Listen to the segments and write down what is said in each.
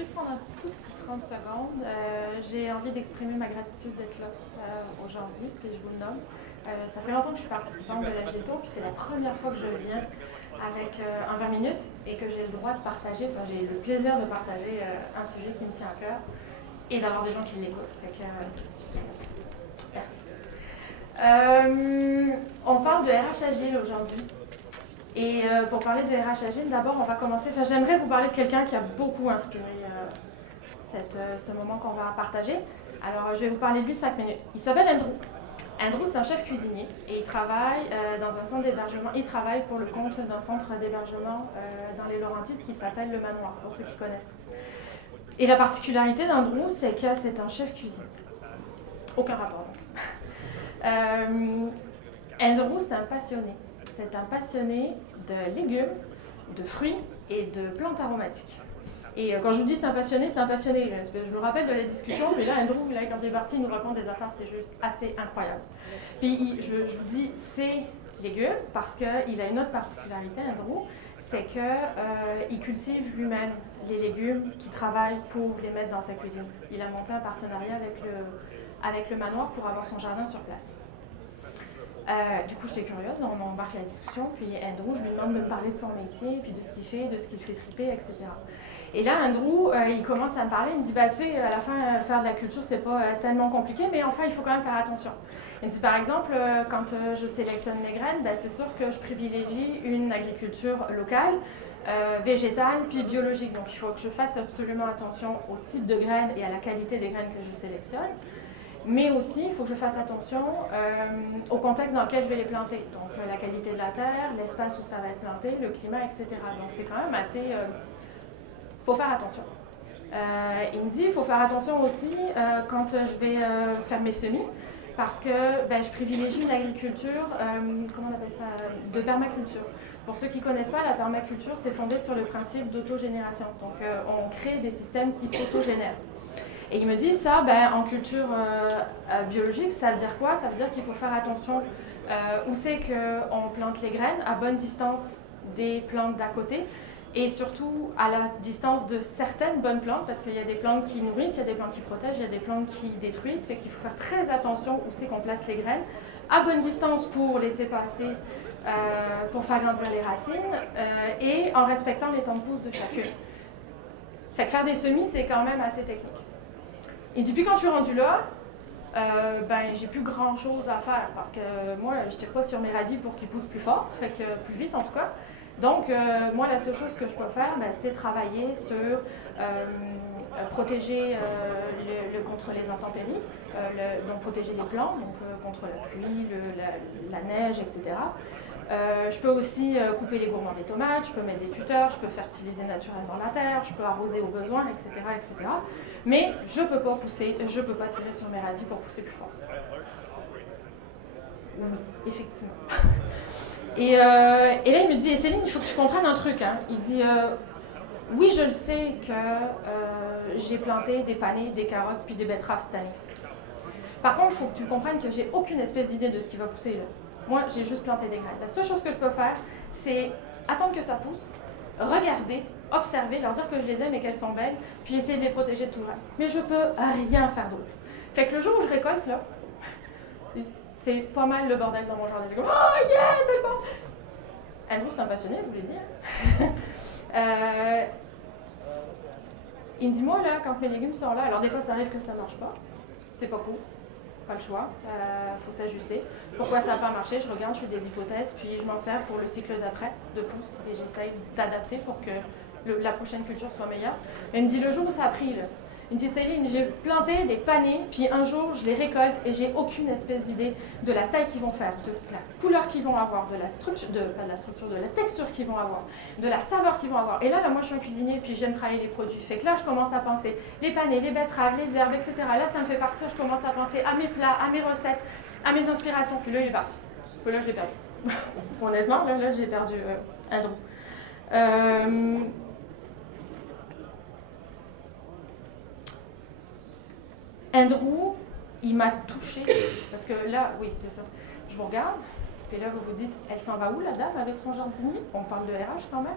juste prendre un tout petit 30 secondes. J'ai envie d'exprimer ma gratitude d'être là aujourd'hui, puis je vous le nomme. Ça fait longtemps que je suis participante de la GETO, puis c'est la première fois que je viens avec un 20 minutes et que j'ai le droit de partager, enfin, j'ai le plaisir de partager un sujet qui me tient à cœur et d'avoir des gens qui l'écoutent. Fait que, merci. On parle de RH Agile aujourd'hui. Et pour parler de RH Agile, d'abord, on va commencer. Enfin, j'aimerais vous parler de quelqu'un qui a beaucoup inspiré ce moment qu'on va partager. Alors, je vais vous parler de lui 5 minutes. Il s'appelle Andrew. Andrew, c'est un chef cuisinier et il travaille dans un centre d'hébergement. Il travaille pour le compte d'un centre d'hébergement dans les Laurentides qui s'appelle Le Manoir, pour ceux qui connaissent. Et la particularité d'Andrew, c'est que c'est un chef cuisinier. Aucun rapport, donc. Andrew, c'est un passionné. C'est un passionné de légumes, de fruits et de plantes aromatiques. Et quand je vous dis c'est un passionné, c'est un passionné. Je me rappelle de la discussion, mais là, Andrew, quand il est parti, il nous raconte des affaires, c'est juste assez incroyable. Puis je vous dis c'est légumes parce qu'il a une autre particularité, Andrew, c'est qu'il cultive lui-même les légumes qu'il travaille pour les mettre dans sa cuisine. Il a monté un partenariat avec le manoir pour avoir son jardin sur place. Du coup, j'étais curieuse, on embarque la discussion, puis Andrew, je lui demande de me parler de son métier, puis de ce qu'il fait, de ce qu'il fait triper, etc. Et là, Andrew, il commence à me parler, il me dit, tu sais, à la fin, faire de la culture, c'est pas tellement compliqué, mais enfin, il faut quand même faire attention. Il me dit, par exemple, quand je sélectionne mes graines, c'est sûr que je privilégie une agriculture locale, végétale, puis biologique. Donc, il faut que je fasse absolument attention au type de graines et à la qualité des graines que je sélectionne. Mais aussi, il faut que je fasse attention au contexte dans lequel je vais les planter. Donc, la qualité de la terre, l'espace où ça va être planté, le climat, etc. Donc, c'est quand même assez... faut faire attention. Il me dit, il faut faire attention aussi quand je vais faire mes semis, parce que je privilégie une agriculture, comment on appelle ça, de permaculture. Pour ceux qui ne connaissent pas, la permaculture, c'est fondé sur le principe d'autogénération. Donc, on crée des systèmes qui s'autogénèrent. Et il me dit ça, en culture biologique, ça veut dire quoi? Ça veut dire qu'il faut faire attention où c'est qu'on plante les graines, à bonne distance des plantes d'à côté, et surtout à la distance de certaines bonnes plantes, parce qu'il y a des plantes qui nourrissent, il y a des plantes qui protègent, il y a des plantes qui détruisent, fait qu'il faut faire très attention où c'est qu'on place les graines, à bonne distance pour laisser passer, pour faire grandir les racines, et en respectant les temps de pousse de chacune. Fait que faire des semis, c'est quand même assez technique. Et depuis quand je suis rendue là, j'ai plus grand chose à faire parce que moi, je tire pas sur mes radis pour qu'ils poussent plus fort, fait que plus vite en tout cas. Donc, moi, la seule chose que je peux faire, c'est travailler sur protéger contre les intempéries, donc protéger les plants, donc contre la pluie, la neige, etc. Je peux aussi couper les gourmands des tomates, je peux mettre des tuteurs, je peux fertiliser naturellement la terre, je peux arroser au besoin, etc., etc. Mais je peux pas pousser, je peux pas tirer sur mes radis pour pousser plus fort. Oui, effectivement. Et là, il me dit, Céline, il faut que tu comprennes un truc. Hein. Il dit, oui, je le sais que j'ai planté des panais, des carottes, puis des betteraves cette année. Par contre, il faut que tu comprennes que j'ai aucune espèce d'idée de ce qui va pousser là. Moi, j'ai juste planté des graines. La seule chose que je peux faire, c'est attendre que ça pousse, regarder, observer, leur dire que je les aime et qu'elles sont belles, puis essayer de les protéger de tout le reste. Mais je peux rien faire d'autre. Fait que le jour où je récolte, là, c'est pas mal le bordel dans mon jardin. C'est comme « Oh yeah, c'est bon! » Andrew, c'est un passionné, je vous l'ai dit. Il me dit « Moi, là, quand mes légumes sont là, alors des fois, ça arrive que ça marche pas. C'est pas cool. Pas le choix. Faut s'ajuster. Pourquoi ça n'a pas marché? Je regarde, je fais des hypothèses, puis je m'en sers pour le cycle d'après, de pousse, et j'essaye d'adapter pour que la prochaine culture soit meilleure. Mais il me dit « Le jour où ça a pris, là, il me dit, Céline, j'ai planté des panais, puis un jour, je les récolte et j'ai aucune espèce d'idée de la taille qu'ils vont faire, de la couleur qu'ils vont avoir, de la structure, de la texture qu'ils vont avoir, de la saveur qu'ils vont avoir. Et là, moi, je suis un cuisinier, puis j'aime travailler les produits. Fait que là, je commence à penser les panais, les betteraves, les herbes, etc. Là, ça me fait partir, je commence à penser à mes plats, à mes recettes, à mes inspirations. Puis là, il est parti. Puis là, je l'ai perdu. Honnêtement, là j'ai perdu Andrew. Andrew, il m'a touchée, parce que là, oui, c'est ça, je vous regarde, puis là, vous vous dites, elle s'en va où, la dame, avec son jardinier? On parle de RH quand même.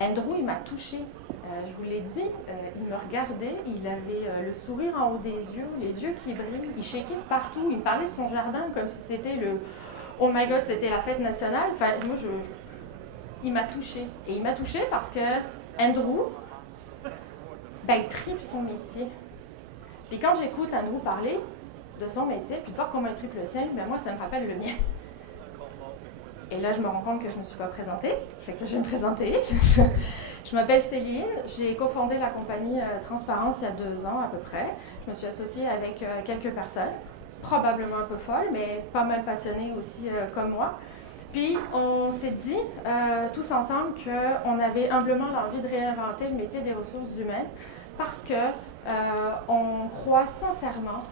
Andrew, il m'a touchée. Je vous l'ai dit, il me regardait, il avait le sourire en haut des yeux, les yeux qui brillent, il shakeait de partout, il me parlait de son jardin comme si c'était le « Oh my God, c'était la fête nationale ». Enfin, moi, il m'a touchée. Et il m'a touchée parce que Andrew, ben, il tripe son métier. Puis quand j'écoute Andrew parler de son métier, puis de voir comment il tripe le sien, ben moi, ça me rappelle le mien. Et là, je me rends compte que je ne me suis pas présentée, fait que je vais me présenter. Je m'appelle Céline, j'ai cofondé la compagnie Transparence il y a 2 ans à peu près. Je me suis associée avec quelques personnes, probablement un peu folles, mais pas mal passionnées aussi comme moi. Puis on s'est dit tous ensemble qu'on avait humblement l'envie de réinventer le métier des ressources humaines parce qu'on croit sincèrement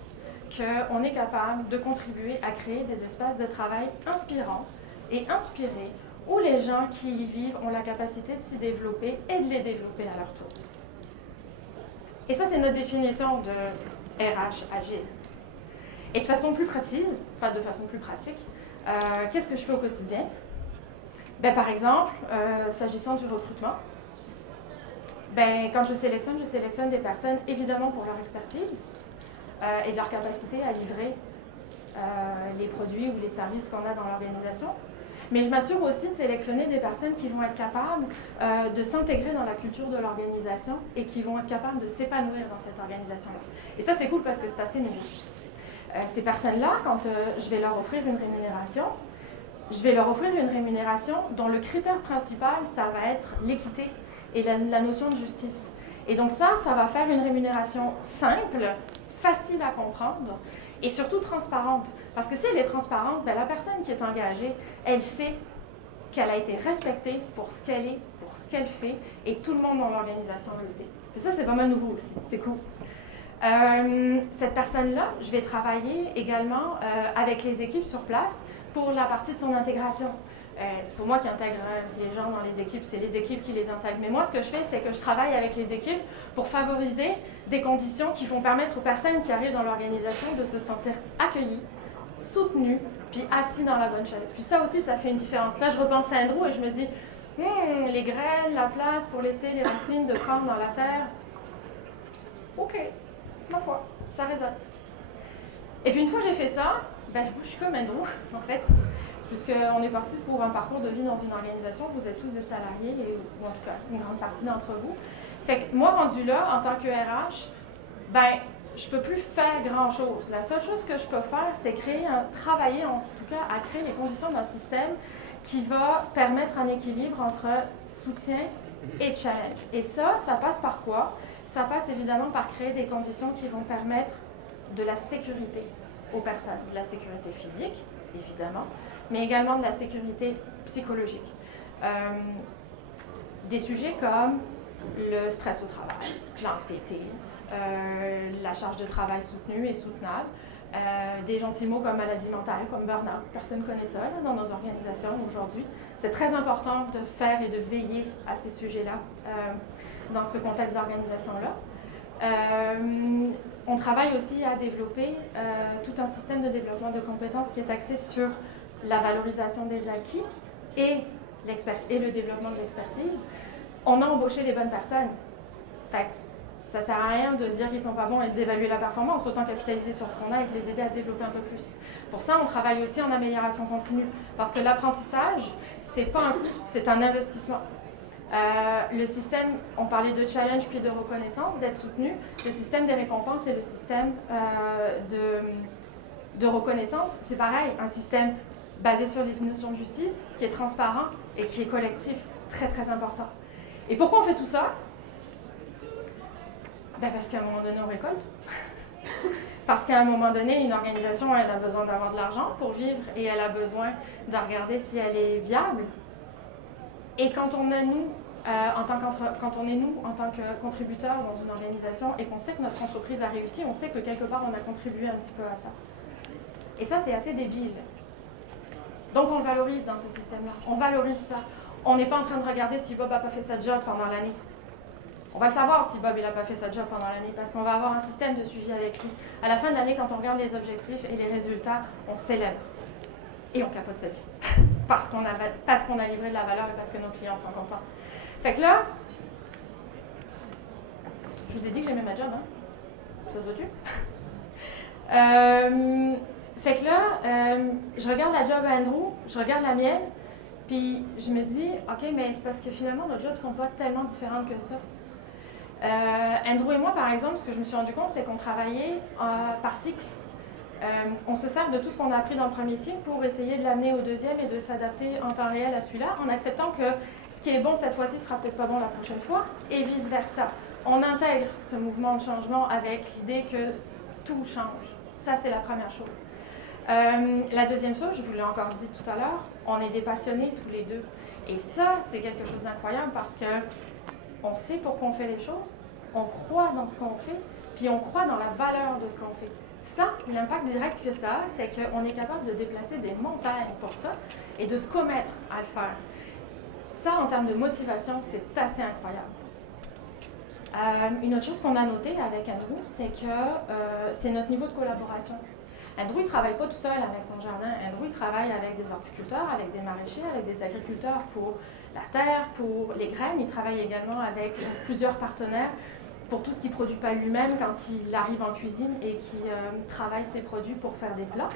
qu'on est capable de contribuer à créer des espaces de travail inspirants et inspirés où les gens qui y vivent ont la capacité de s'y développer et de les développer à leur tour. Et ça, c'est notre définition de RH agile. Et de façon plus précise, enfin de façon plus pratique, qu'est-ce que je fais au quotidien? Ben, par exemple, s'agissant du recrutement, ben, quand je sélectionne des personnes évidemment pour leur expertise et de leur capacité à livrer les produits ou les services qu'on a dans l'organisation. Mais je m'assure aussi de sélectionner des personnes qui vont être capables de s'intégrer dans la culture de l'organisation et qui vont être capables de s'épanouir dans cette organisation-là. Et ça, c'est cool parce que c'est assez nouveau. Ces personnes-là, quand je vais leur offrir une rémunération, je vais leur offrir une rémunération dont le critère principal, ça va être l'équité et la notion de justice. Et donc ça va faire une rémunération simple, facile à comprendre, et surtout transparente. Parce que si elle est transparente, ben la personne qui est engagée, elle sait qu'elle a été respectée pour ce qu'elle est, pour ce qu'elle fait, et tout le monde dans l'organisation le sait. Et ça, c'est pas mal nouveau aussi, c'est cool. Cette personne-là, je vais travailler également avec les équipes sur place pour la partie de son intégration. C'est pour moi qui intègre les gens dans les équipes, c'est les équipes qui les intègrent. Mais moi, ce que je fais, c'est que je travaille avec les équipes pour favoriser des conditions qui vont permettre aux personnes qui arrivent dans l'organisation de se sentir accueillies, soutenues, puis assis dans la bonne chaise. Puis ça aussi, ça fait une différence. Là, je repense à Andrew et je me dis, les graines, la place pour laisser les racines de prendre dans la terre. OK, ma foi, ça résonne. Et puis une fois que j'ai fait ça, ben, moi, je suis comme Andrew, en fait. Puisqu'on est parti pour un parcours de vie dans une organisation, vous êtes tous des salariés, ou en tout cas une grande partie d'entre vous. Fait que moi, rendu là, en tant que RH, ben, je ne peux plus faire grand-chose. La seule chose que je peux faire, c'est travailler en tout cas à créer les conditions d'un système qui va permettre un équilibre entre soutien et challenge. Et ça passe par quoi? Ça passe évidemment par créer des conditions qui vont permettre de la sécurité aux personnes. De la sécurité physique, évidemment, mais également de la sécurité psychologique. Des sujets comme le stress au travail, l'anxiété, la charge de travail soutenue et soutenable, des gentils mots comme maladie mentale, comme burn-out. Personne ne connaît ça là, dans nos organisations aujourd'hui. C'est très important de faire et de veiller à ces sujets-là dans ce contexte d'organisation-là. On travaille aussi à développer tout un système de développement de compétences qui est axé sur la valorisation des acquis et le développement de l'expertise. On a embauché les bonnes personnes. Fait que ça ne sert à rien de se dire qu'ils ne sont pas bons et d'évaluer la performance, autant capitaliser sur ce qu'on a et de les aider à se développer un peu plus. Pour ça, on travaille aussi en amélioration continue, parce que l'apprentissage, ce n'est pas un coût, c'est un investissement. Le système, on parlait de challenge puis de reconnaissance, d'être soutenu. Le système des récompenses et le système de reconnaissance, c'est pareil, un système basé sur les notions de justice, qui est transparent et qui est collectif, très très important. Et pourquoi on fait tout ça? Ben parce qu'à un moment donné, on récolte. Parce qu'à un moment donné, une organisation, elle a besoin d'avoir de l'argent pour vivre et elle a besoin de regarder si elle est viable. Et quand on est nous, en tant que contributeurs dans une organisation et qu'on sait que notre entreprise a réussi, on sait que quelque part, on a contribué un petit peu à ça. Et ça, c'est assez débile. Donc, on le valorise dans ce système-là. On valorise ça. On n'est pas en train de regarder si Bob n'a pas fait sa job pendant l'année. On va le savoir si Bob n'a pas fait sa job pendant l'année parce qu'on va avoir un système de suivi avec lui. À la fin de l'année, quand on regarde les objectifs et les résultats, on célèbre. Et on capote sa vie. parce qu'on a livré de la valeur et parce que nos clients sont contents. Fait que là, je vous ai dit que j'aimais ma job, hein? Ça se voit-tu? Fait que là, je regarde la job à Andrew, je regarde la mienne, puis je me dis, OK, mais c'est parce que finalement, nos jobs ne sont pas tellement différentes que ça. Andrew et moi, par exemple, ce que je me suis rendu compte, c'est qu'on travaillait par cycle. On se sert de tout ce qu'on a appris dans le premier cycle pour essayer de l'amener au deuxième et de s'adapter en temps réel à celui-là, en acceptant que ce qui est bon cette fois-ci sera peut-être pas bon la prochaine fois, et vice-versa. On intègre ce mouvement de changement avec l'idée que tout change. Ça, c'est la première chose. La deuxième chose, je vous l'ai encore dit tout à l'heure, on est des passionnés tous les deux. Et ça, c'est quelque chose d'incroyable parce que on sait pourquoi on fait les choses, on croit dans ce qu'on fait, puis on croit dans la valeur de ce qu'on fait. Ça, l'impact direct que ça a, c'est qu'on est capable de déplacer des montagnes pour ça et de se commettre à le faire. Ça, en termes de motivation, c'est assez incroyable. Une autre chose qu'on a notée avec Andrew, c'est que c'est notre niveau de collaboration. Andrew, il ne travaille pas tout seul avec son jardin. Andrew, il travaille avec des horticulteurs, avec des maraîchers, avec des agriculteurs pour la terre, pour les graines. Il travaille également avec plusieurs partenaires pour tout ce qu'il ne produit pas lui-même quand il arrive en cuisine et qu'il travaille ses produits pour faire des plats.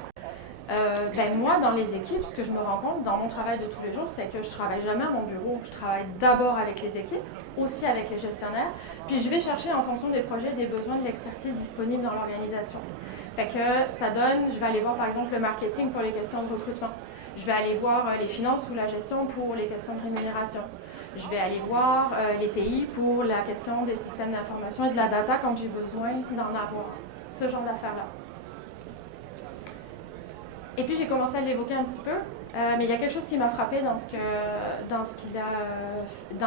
Moi, dans les équipes, ce que je me rends compte dans mon travail de tous les jours, c'est que je ne travaille jamais à mon bureau. Je travaille d'abord avec les équipes, aussi avec les gestionnaires, puis je vais chercher en fonction des projets, des besoins, de l'expertise disponible dans l'organisation. Fait que ça donne, je vais aller voir par exemple le marketing pour les questions de recrutement. Je vais aller voir les finances ou la gestion pour les questions de rémunération. Je vais aller voir les TI pour la question des systèmes d'information et de la data quand j'ai besoin d'en avoir. Ce genre d'affaires-là. Et puis j'ai commencé à l'évoquer un petit peu, mais il y a quelque chose qui m'a frappé dans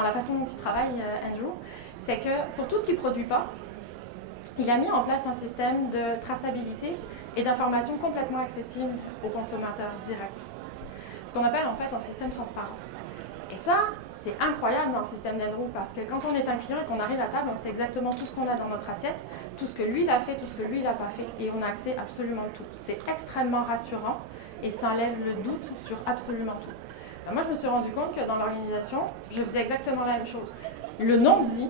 la façon dont il travaille, Andrew, c'est que pour tout ce qu'il ne produit pas, il a mis en place un système de traçabilité et d'information complètement accessible aux consommateurs directs. Ce qu'on appelle en fait un système transparent. Et ça, c'est incroyable dans le système d'Andrew parce que quand on est un client et qu'on arrive à table, on sait exactement tout ce qu'on a dans notre assiette, tout ce que lui il a fait, tout ce que lui il n'a pas fait, et on a accès à absolument tout. C'est extrêmement rassurant et ça enlève le doute sur absolument tout. Alors moi, je me suis rendu compte que dans l'organisation, je faisais exactement la même chose. Le non-dit,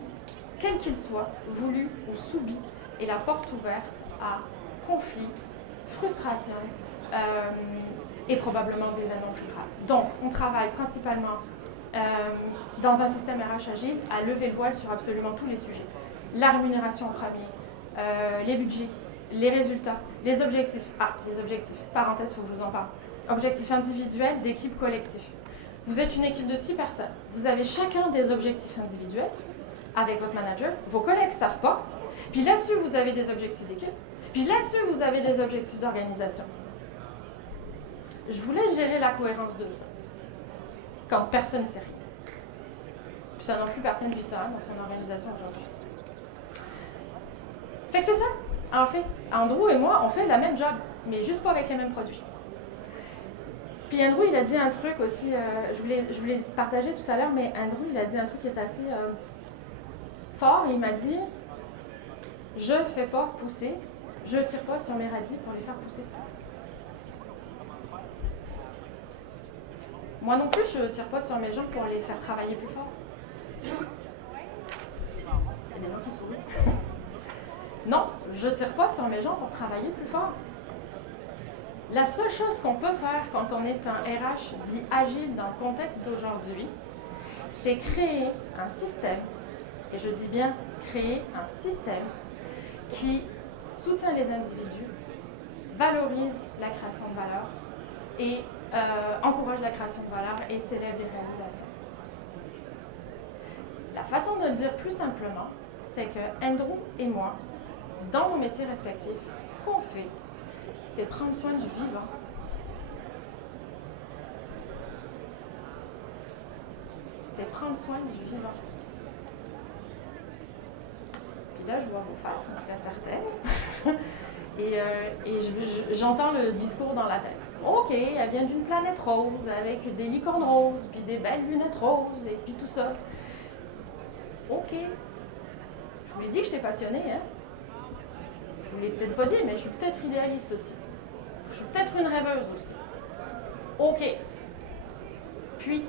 quel qu'il soit, voulu ou subi, est la porte ouverte à conflit, frustration et probablement d'événements plus graves. Donc, on travaille principalement dans un système RH agile à lever le voile sur absolument tous les sujets. La rémunération en premier, les budgets, les résultats, les objectifs. Les objectifs, parenthèse, il faut que je vous en parle. Objectifs individuels, d'équipe, collectif. Vous êtes une équipe de 6 personnes. Vous avez chacun des objectifs individuels avec votre manager. Vos collègues ne savent pas. Puis là-dessus, vous avez des objectifs d'équipe. Puis là-dessus, vous avez des objectifs d'organisation. Je vous laisse gérer la cohérence de ça. Quand personne ne sait rien. Puis ça non plus, personne ne vit ça dans son organisation aujourd'hui. Fait que c'est ça. En fait, Andrew et moi, on fait la même job, mais juste pas avec les mêmes produits. Puis Andrew, il a dit un truc aussi, je voulais partager tout à l'heure, mais Andrew, il a dit un truc qui est assez fort. Il m'a dit, je ne fais pas pousser, je ne tire pas sur mes radis pour les faire pousser. Moi non plus, je ne tire pas sur mes jambes pour les faire travailler plus fort. Il y a des gens qui sourient. Non, je ne tire pas sur mes jambes pour travailler plus fort. La seule chose qu'on peut faire quand on est un RH dit agile dans le contexte d'aujourd'hui, c'est créer un système, et je dis bien créer un système qui soutient les individus, valorise la création de valeur et encourage la création de valeur et célèbre les réalisations. La façon de le dire plus simplement, c'est que Andrew et moi, dans nos métiers respectifs, ce qu'on fait, c'est prendre soin du vivant. C'est prendre soin du vivant. Puis là, je vois vos faces, en tout cas certaines. et j'entends le discours dans la tête. OK, elle vient d'une planète rose, avec des licornes roses, puis des belles lunettes roses, et puis tout ça. OK. Je vous l'ai dit que j'étais passionnée, hein? Je vous l'ai peut-être pas dit, mais je suis peut-être idéaliste aussi. Je suis peut-être une rêveuse aussi. OK. Puis,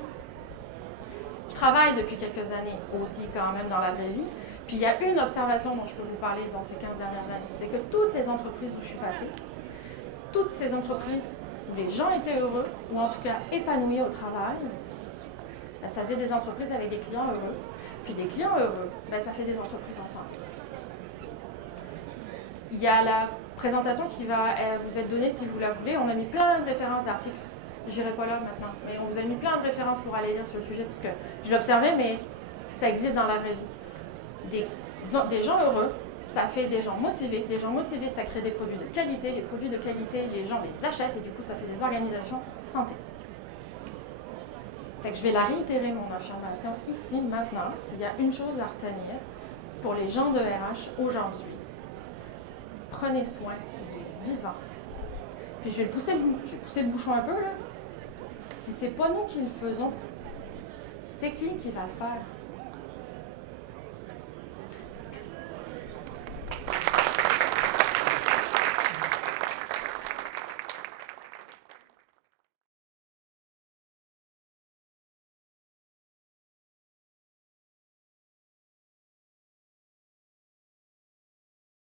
je travaille depuis quelques années aussi quand même dans la vraie vie. Puis il y a une observation dont je peux vous parler dans ces 15 dernières années, c'est que toutes les entreprises où je suis passée, toutes ces entreprises où les gens étaient heureux, ou en tout cas épanouis au travail, ben, ça faisait des entreprises avec des clients heureux. Puis des clients heureux, ben, ça fait des entreprises ensemble. Il y a la présentation qui va vous être donnée si vous la voulez. On a mis plein de références d'articles. Je n'irai pas là maintenant, mais on vous a mis plein de références pour aller lire sur le sujet, parce que je l'ai observé, mais ça existe dans la vraie vie. Des gens heureux, ça fait des gens motivés. Les gens motivés, ça crée des produits de qualité. Les produits de qualité, les gens les achètent et du coup, ça fait des organisations santé. Fait que je vais la réitérer, mon affirmation, ici, maintenant. S'il y a une chose à retenir pour les gens de RH aujourd'hui, prenez soin du vivant. Puis je vais pousser le bouchon un peu, là. Si c'est pas nous qui le faisons, c'est qui va le faire?